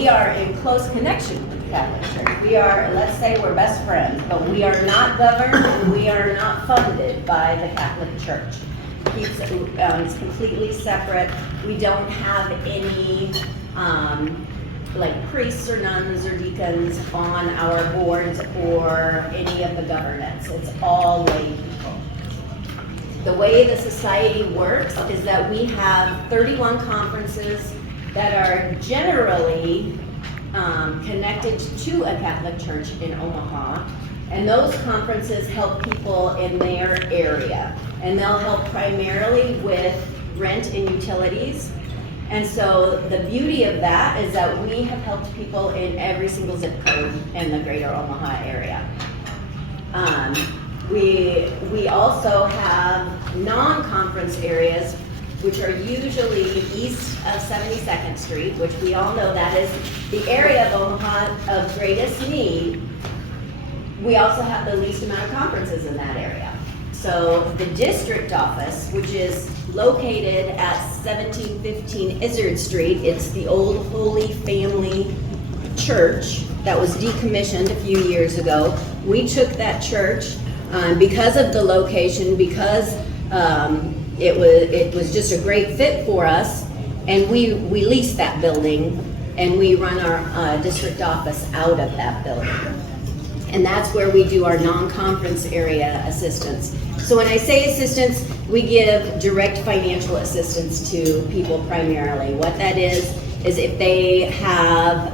we are in close connection with the Catholic Church. We are, let's say we're best friends, but we are not governed and we are not funded by the Catholic Church. It's completely separate. We don't have any like priests or nuns or deacons on our boards or any of the governance. It's all lay people. The way the society works is that we have 31 conferences that are generally connected to a Catholic church in Omaha. And those conferences help people in their area. And they'll help primarily with rent and utilities. And so the beauty of that is that we have helped people in every single zip code in the greater Omaha area. We also have non-conference areas, which are usually east of 72nd Street, which we all know that is the area of Omaha of greatest need. We also have the least amount of conferences in that area. So the district office, which is located at 1715 Izzard Street, it's the old Holy Family Church that was decommissioned a few years ago. We took that church because of the location, because it was just a great fit for us, and we leased that building, and we run our district office out of that building. And that's where we do our non-conference area assistance. So when I say assistance, we give direct financial assistance to people primarily. What that is if they have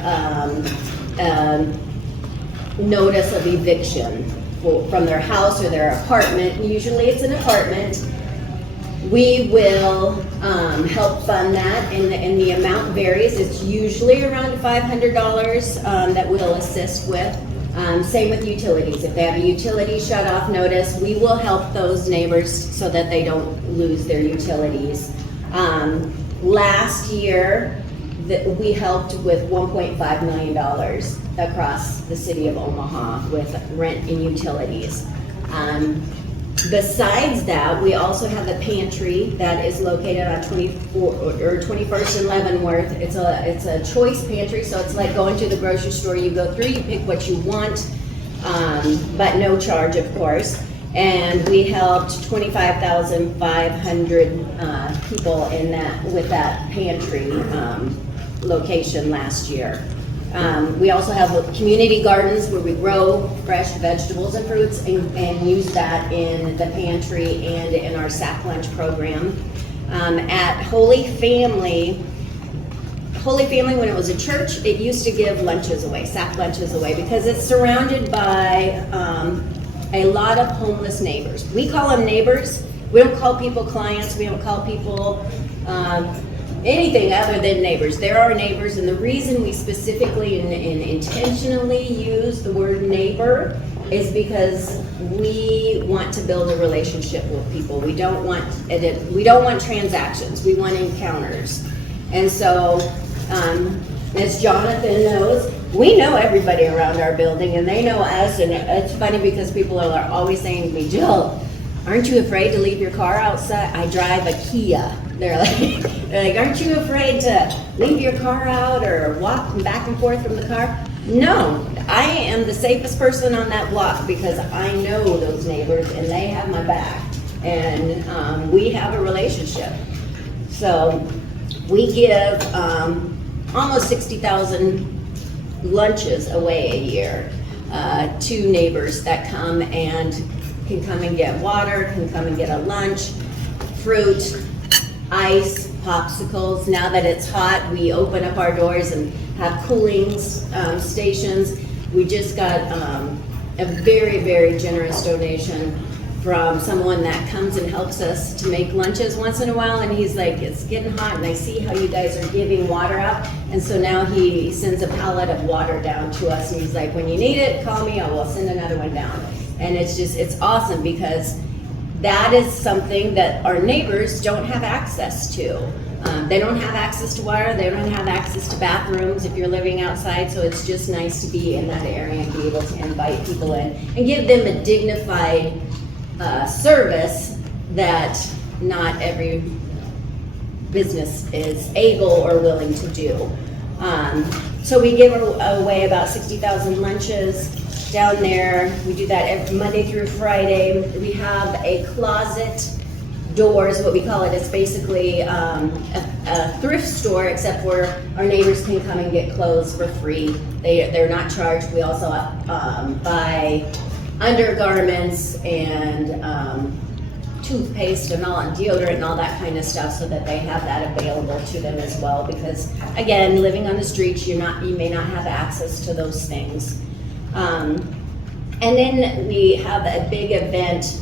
notice of eviction from their house or their apartment, usually it's an apartment, we will help fund that, and the amount varies. It's usually around $500 that we'll assist with. Same with utilities. If they have a utility shut-off notice, we will help those neighbors so that they don't lose their utilities. Last year, we helped with $1.5 million across the city of Omaha with rent and utilities. Besides that, we also have a pantry that is located on 21st and Leavenworth. It's a choice pantry, so it's like going to the grocery store. You go through, you pick what you want, but no charge, of course. And we helped 25,500 people in that with that pantry location last year. We also have community gardens where we grow fresh vegetables and fruits and use that in the pantry and in our sack lunch program. At Holy Family, when it was a church, it used to give lunches away, sack lunches away, because it's surrounded by a lot of homeless neighbors. We call them neighbors. We don't call people clients. We don't call people anything other than neighbors. There are neighbors, and the reason we specifically and intentionally use the word neighbor is because we want to build a relationship with people. We don't want transactions. We want encounters. And so, as Jonathan knows, we know everybody around our building, and they know us. And it's funny because people are always saying to me, "Jill, aren't you afraid to leave your car outside?" I drive a Kia. They're like, aren't you afraid to leave your car out or walk back and forth from the car? No, I am the safest person on that block because I know those neighbors and they have my back, and we have a relationship. So we give almost 60,000 lunches away a year to neighbors that come and can come and get water, can come and get a lunch, fruit, ice, popsicles. Now that it's hot, we open up our doors and have cooling stations. We just got a very, very generous donation from someone that comes and helps us to make lunches once in a while, and he's like, it's getting hot and I see how you guys are giving water out, and so now he sends a pallet of water down to us, and he's like, when you need it, call me, I will send another one down. And it's awesome because that is something that our neighbors don't have access to. They don't have access to water, they don't have access to bathrooms if you're living outside, so it's just nice to be in that area and be able to invite people in and give them a dignified service that not every business is able or willing to do. So we give away about 60,000 lunches down there. We do that every Monday through Friday. We have a closet door is what we call it. It's basically a thrift store, except where our neighbors can come and get clothes for free. They're not charged. We also buy undergarments and toothpaste and all, and deodorant and all that kind of stuff, so that they have that available to them as well. Because again, living on the streets, you may not have access to those things. And then we have a big event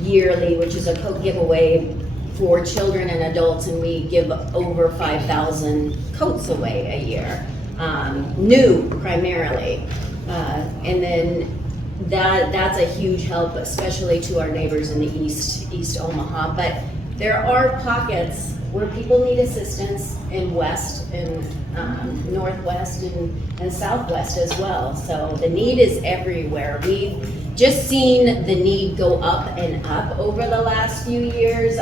yearly, which is a coat giveaway for children and adults, and we give over 5,000 coats away a year, new primarily. And then that's a huge help, especially to our neighbors in the East Omaha. But there are pockets where people need assistance in West and Northwest and Southwest as well. So the need is everywhere. We've just seen the need go up and up over the last few years,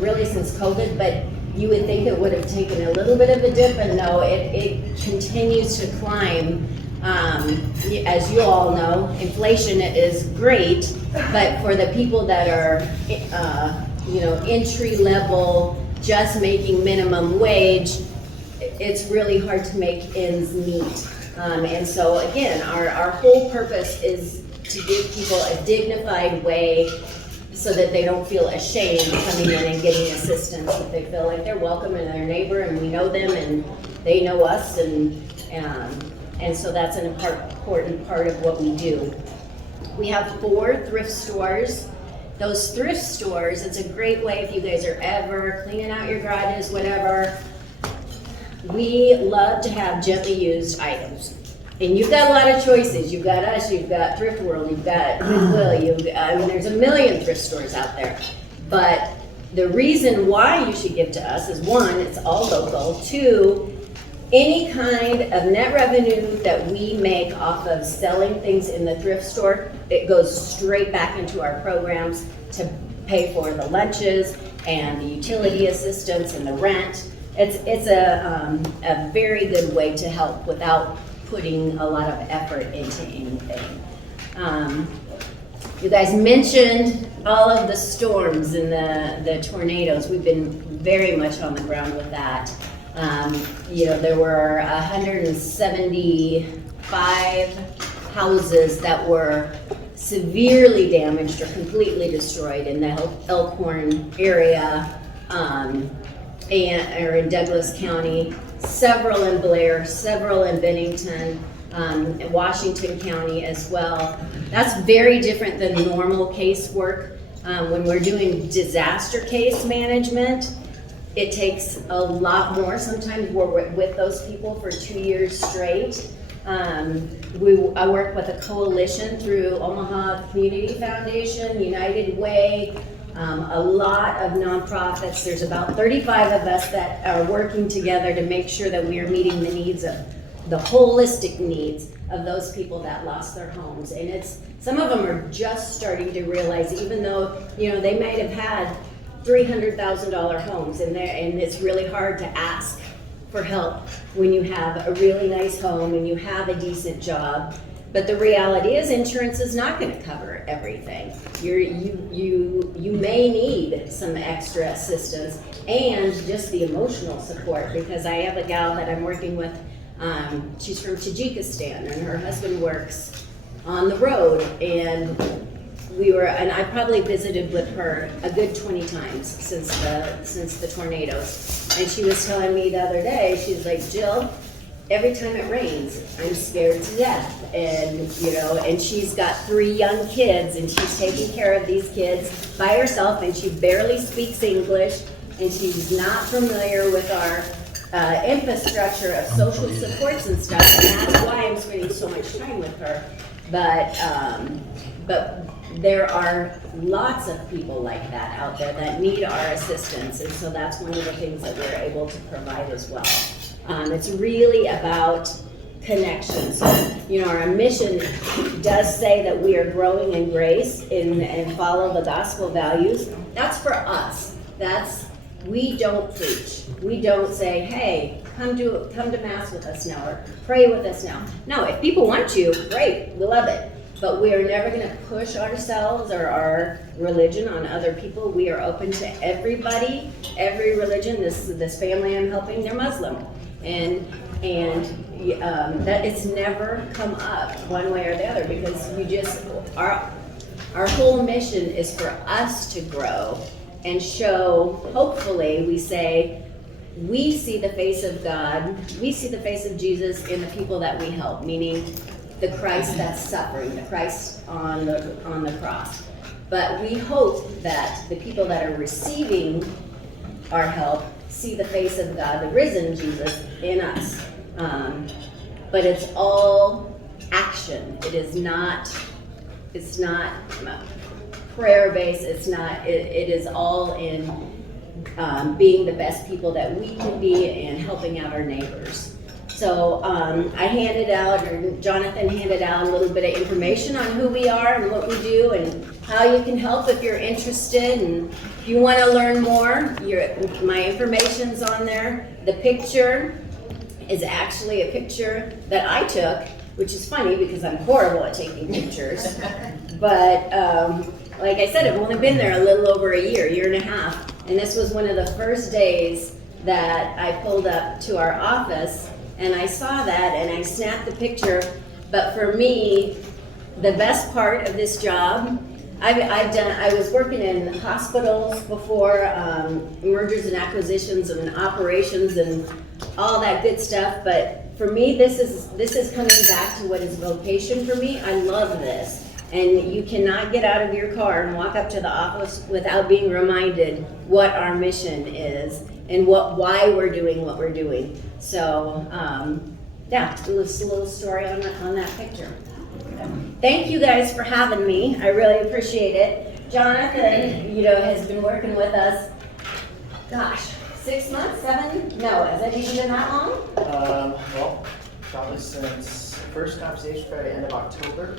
really since COVID, but you would think it would have taken a little bit of a dip, and no, it continues to climb. As you all know, inflation is great, but for the people that are, entry level, just making minimum wage, it's really hard to make ends meet. And so again, our whole purpose is to give people a dignified way so that they don't feel ashamed coming in and getting assistance, that they feel like they're welcome and their neighbor, and we know them and they know us, and so that's an important part of what we do. We have 4 thrift stores. Those thrift stores, it's a great way if you guys are ever cleaning out your garages, whatever. We love to have gently used items. And you've got a lot of choices. You've got us, you've got Thrift World, you've got Goodwill, there's a million thrift stores out there. But the reason why you should give to us is, 1, it's all local. 2, any kind of net revenue that we make off of selling things in the thrift store, it goes straight back into our programs to pay for the lunches and the utility assistance and the rent. It's a very good way to help without putting a lot of effort into anything. You guys mentioned all of the storms and the tornadoes. We've been very much on the ground with that. There were 175 houses that were severely damaged or completely destroyed in the Elkhorn area, or in Douglas County, several in Blair, several in Bennington, in Washington County as well. That's very different than normal casework. When we're doing disaster case management, it takes a lot more. Sometimes we're with those people for 2 years straight. I work with a coalition through Omaha Community Foundation, United Way, a lot of nonprofits. There's about 35 of us that are working together to make sure that we are meeting the needs of the holistic needs of those people that lost their homes. And some of them are just starting to realize, even though they might have had $300,000 homes, and it's really hard to ask for help when you have a really nice home and you have a decent job. But the reality is, insurance is not going to cover everything. You may need some extra assistance and just the emotional support, because I have a gal that I'm working with. She's from Tajikistan, and her husband works on the road, and I probably visited with her a good 20 times since the tornadoes. And she was telling me the other day, she's like, Jill, every time it rains, I'm scared to death. And she's got 3 young kids, and she's taking care of these kids by herself, and she barely speaks English, and she's not familiar with our infrastructure of social supports and stuff, and that's why I'm spending so much time with her. But there are lots of people like that out there that need our assistance, and so that's one of the things that we're able to provide as well. It's really about connection. So, our mission does say that we are growing in grace and follow the gospel values. That's for us. We don't preach. We don't say, hey, come to mass with us now, or pray with us now. No, if people want to, great, we love it. But we are never going to push ourselves or our religion on other people. We are open to everybody, every religion. This family I'm helping, they're Muslim, and that it's never come up one way or the other, because our whole mission is for us to grow and show. Hopefully, we say we see the face of God, we see the face of Jesus in the people that we help, meaning the Christ that's suffering, the Christ on the cross. But we hope that the people that are receiving our help see the face of God, the risen Jesus, in us. But it's all action. It's not prayer based. It is all in being the best people that we can be and helping out our neighbors. So I handed out, or Jonathan handed out, a little bit of information on who we are and what we do and how you can help if you're interested. And if you want to learn more, my information's on there. The picture is actually a picture that I took, which is funny because I'm horrible at taking pictures. But like I said, I've only been there a little over a year and a half. And this was one of the first days that I pulled up to our office. And I saw that and I snapped the picture. But for me, the best part of this job, I was working in hospitals before, mergers and acquisitions and operations and all that good stuff. But for me, this is coming back to what is vocation for me. I love this. And you cannot get out of your car and walk up to the office without being reminded what our mission is and why we're doing what we're doing. So, yeah, just a little story on that picture. Thank you guys for having me. I really appreciate it. Jonathan, has been working with us, gosh, 6 months, 7? No, has it even been that long? Well, probably since first conversation, probably end of October.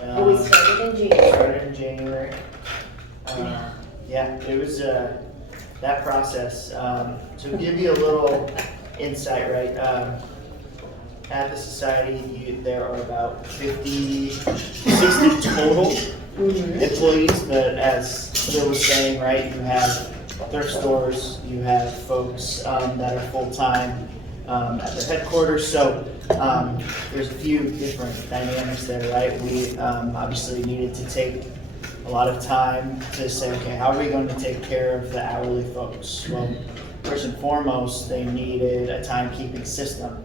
We started in January. Yeah, it was that process. To give you a little insight, right? At the society, there are about 60 total employees, but as Bill was saying, right, you have thrift stores, you have folks that are full-time at the headquarters, so there's a few different dynamics there, right? We obviously needed to take a lot of time to say, okay, how are we going to take care of the hourly folks? Well, first and foremost, they needed a timekeeping system.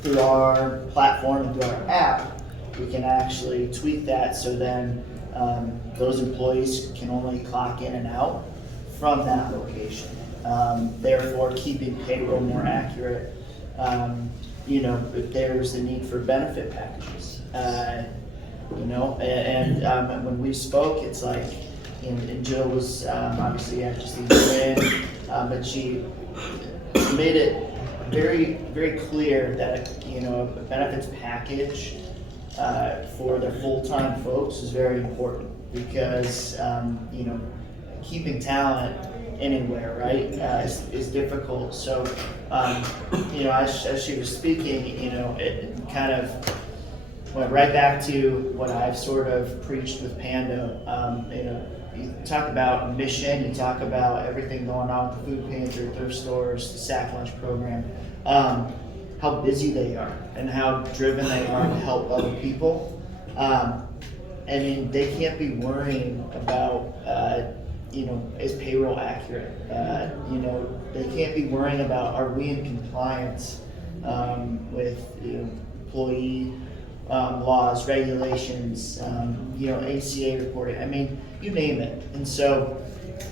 Through our platform and through our app, we can actually tweak that so then those employees can only clock in and out from that location. Therefore, keeping payroll more accurate. If there's a need for benefit packages, and when we spoke, it's like, and Jill was obviously just a year in, but she made it very, very clear that a benefits package for the full-time folks is very important, because keeping talent anywhere, right, is difficult. So as she was speaking, it kind of went right back to what I've sort of preached with Pando. You talk about mission, you talk about everything going on with the food pantry, thrift stores, the sack lunch program, how busy they are and how driven they are to help other people. They can't be worrying about, is payroll accurate? They can't be worrying about, are we in compliance with employee laws, regulations, ACA reporting, you name it. And so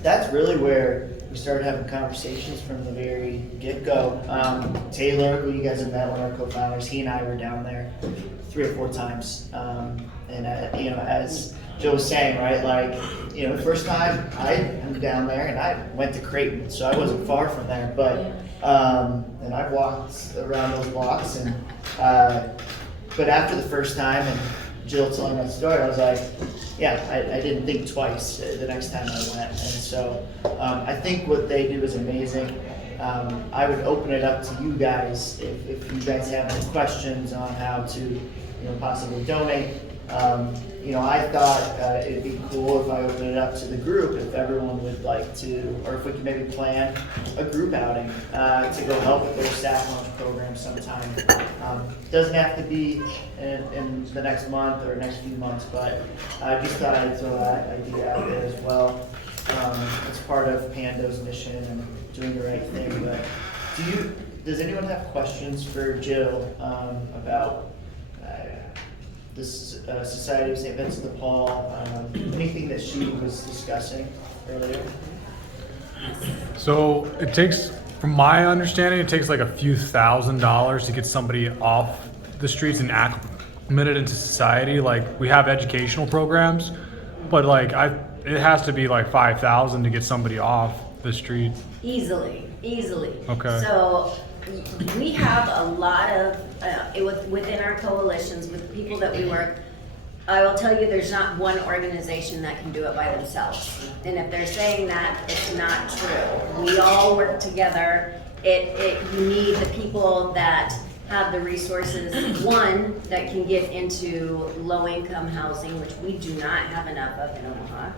that's really where we started having conversations from the very get-go. Taylor, who you guys have met, one of our co-founders, he and I were down there 3 or 4 times. As Joe was saying, right, the first time I moved down there, and I went to Creighton, so I wasn't far from there, but, and I walked around those blocks, and but after the first time, and Jill telling that story, I was like, yeah, I didn't think twice the next time I went. And so I think what they do is amazing. I would open it up to you guys if you guys have any questions on how to, possibly donate. I thought it'd be cool if I opened it up to the group, if everyone would like to, or if we could maybe plan a group outing to go help with their staff lunch program sometime. Doesn't have to be in the next month or next few months, but I just thought I'd throw that idea out there as well. It's part of Pando's mission and doing the right thing. But does anyone have questions for Jill about this Society of St. Vincent de Paul, anything that she was discussing earlier? So it takes, from my understanding, it takes like a few $1,000s to get somebody off the streets and acclimated into society. Like, we have educational programs, but like it has to be like $5,000 to get somebody off the street. Easily. Okay. So we have a lot of, within our coalitions, with the people that we work, I will tell you there's not one organization that can do it by themselves. And if they're saying that, it's not true. We all work together. You need the people that have the resources, one, that can get into low-income housing, which we do not have enough of in Omaha.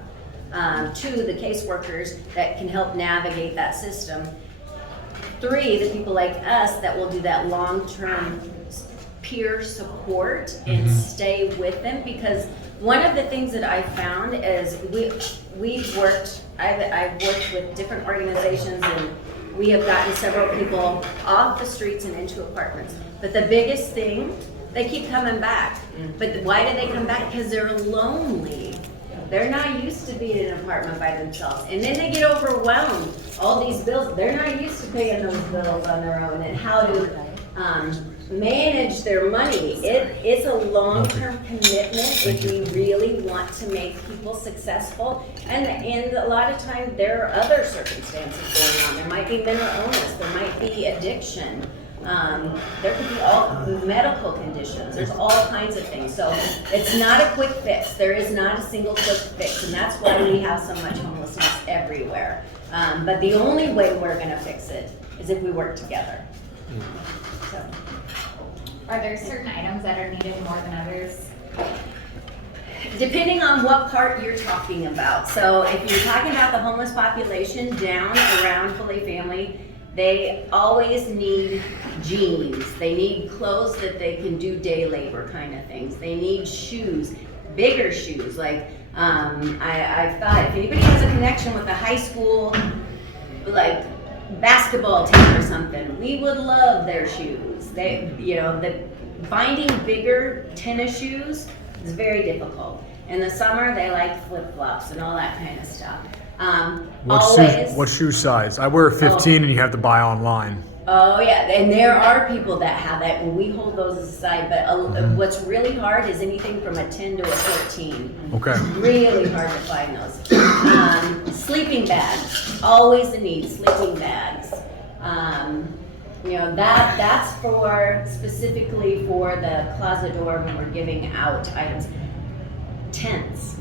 Two, the caseworkers that can help navigate that system. Three, the people like us that will do that long-term peer support and stay with them, because one of the things that I found is I've worked with different organizations, and we have gotten several people off the streets and into apartments. But the biggest thing, they keep coming back. But why do they come back? Because they're lonely. They're not used to being in an apartment by themselves. And then they get overwhelmed. All these bills, they're not used to paying those bills on their own, and how to manage their money. It's a long-term commitment if we really want to make people successful. And a lot of times there are other circumstances going on. There might be mental illness, there might be addiction. There could be all medical conditions. There's all kinds of things. So it's not a quick fix. There is not a single quick fix, and that's why we have so much homelessness everywhere. But the only way we're going to fix it is if we work together. So. Are there certain items that are needed more than others? Depending on what part you're talking about. So if you're talking about the homeless population down around Filet Family, they always need jeans. They need clothes that they can do day labor kind of things. They need shoes, bigger shoes. Like I thought, if anybody has a connection with a high school, like basketball team or something, we would love their shoes. Finding bigger tennis shoes is very difficult. In the summer, they like flip-flops and all that kind of stuff. What shoe size? I wear a 15 and you have to buy online. Oh yeah, and there are people that have that, and we hold those aside, but what's really hard is anything from a 10 to a 14. Okay. Really hard to find those. Sleeping bags, always a need, sleeping bags. That's specifically for the closet door when we're giving out items. Tents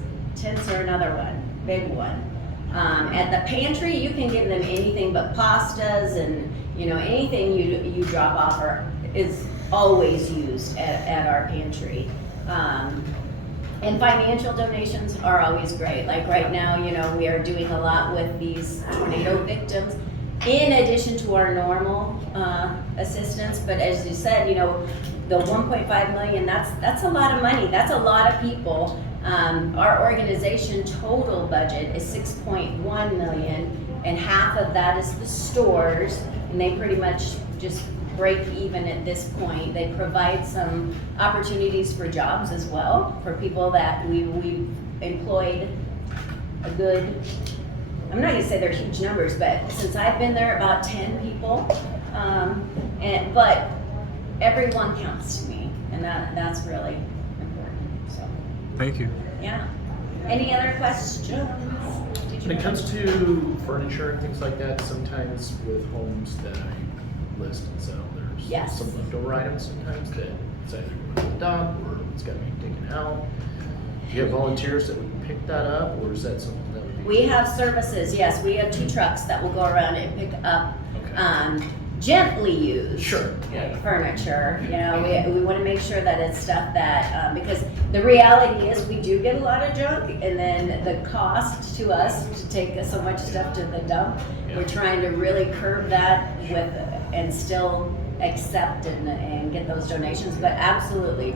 are another one, big one. At the pantry, you can give them anything but pastas, and anything you drop off is always used at our pantry. And financial donations are always great. Like right now, we are doing a lot with these tornado victims, in addition to our normal assistance. But as you said, the 1.5 million, that's a lot of money. That's a lot of people. Our organization total budget is 6.1 million, and half of that is the stores, and they pretty much just break even at this point. They provide some opportunities for jobs as well for people that we've employed a good, I'm not gonna say they're huge numbers, but since I've been there, about 10 people. But everyone counts to me, and that's really important. So. Thank you. Yeah. Any other questions? When it comes to furniture and things like that, sometimes with homes that I list and sell, there's some leftover items sometimes that it's either going to dump or it's got to be taken out. Do you have volunteers that would pick that up, or is that something that would be? We have services, yes. We have 2 trucks that will go around and pick up Gently used. Sure. Furniture, we want to make sure that it's stuff that, because the reality is we do get a lot of junk, and then the cost to us to take so much stuff to the dump, we're trying to really curb that and still accept and get those donations, but absolutely,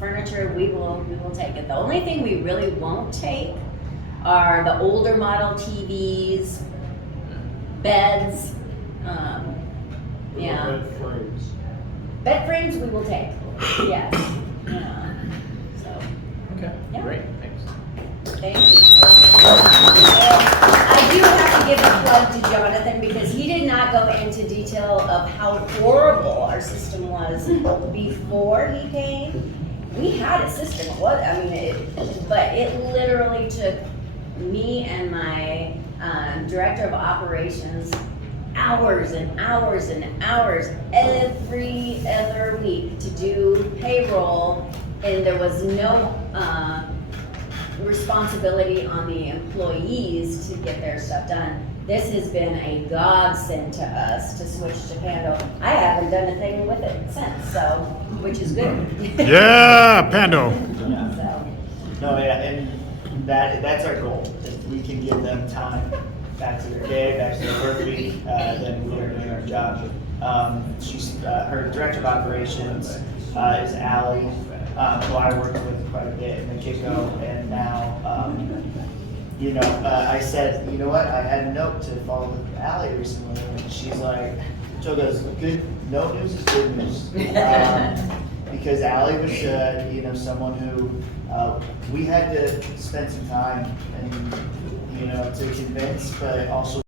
furniture, we will take it. The only thing we really won't take are the older model TVs, beds, bed frames we will take, yes. So, Okay, Yeah. great, thanks. thank you. I do have to give a plug to Jonathan because he did not go into detail of how horrible our system was before he came. We had a system, but it literally took me and my director of operations hours and hours and hours every other week to do payroll, and there was no responsibility on the employees to get their stuff done. This has been a godsend to us to switch to Pando. I haven't done a thing with it since, so, which is good. Yeah, Pando. So, No, yeah, and that's our goal. If we can give them time back to their day, back to their work week, then we are doing our job. She's her director of operations is Allie, who I worked with quite a bit in the get-go, and now, I said, you know what, I had a note to follow with Allie recently, and she's like, Joe goes, no news is good news. Because Allie was, someone who we had to spend some time and, to convince, but also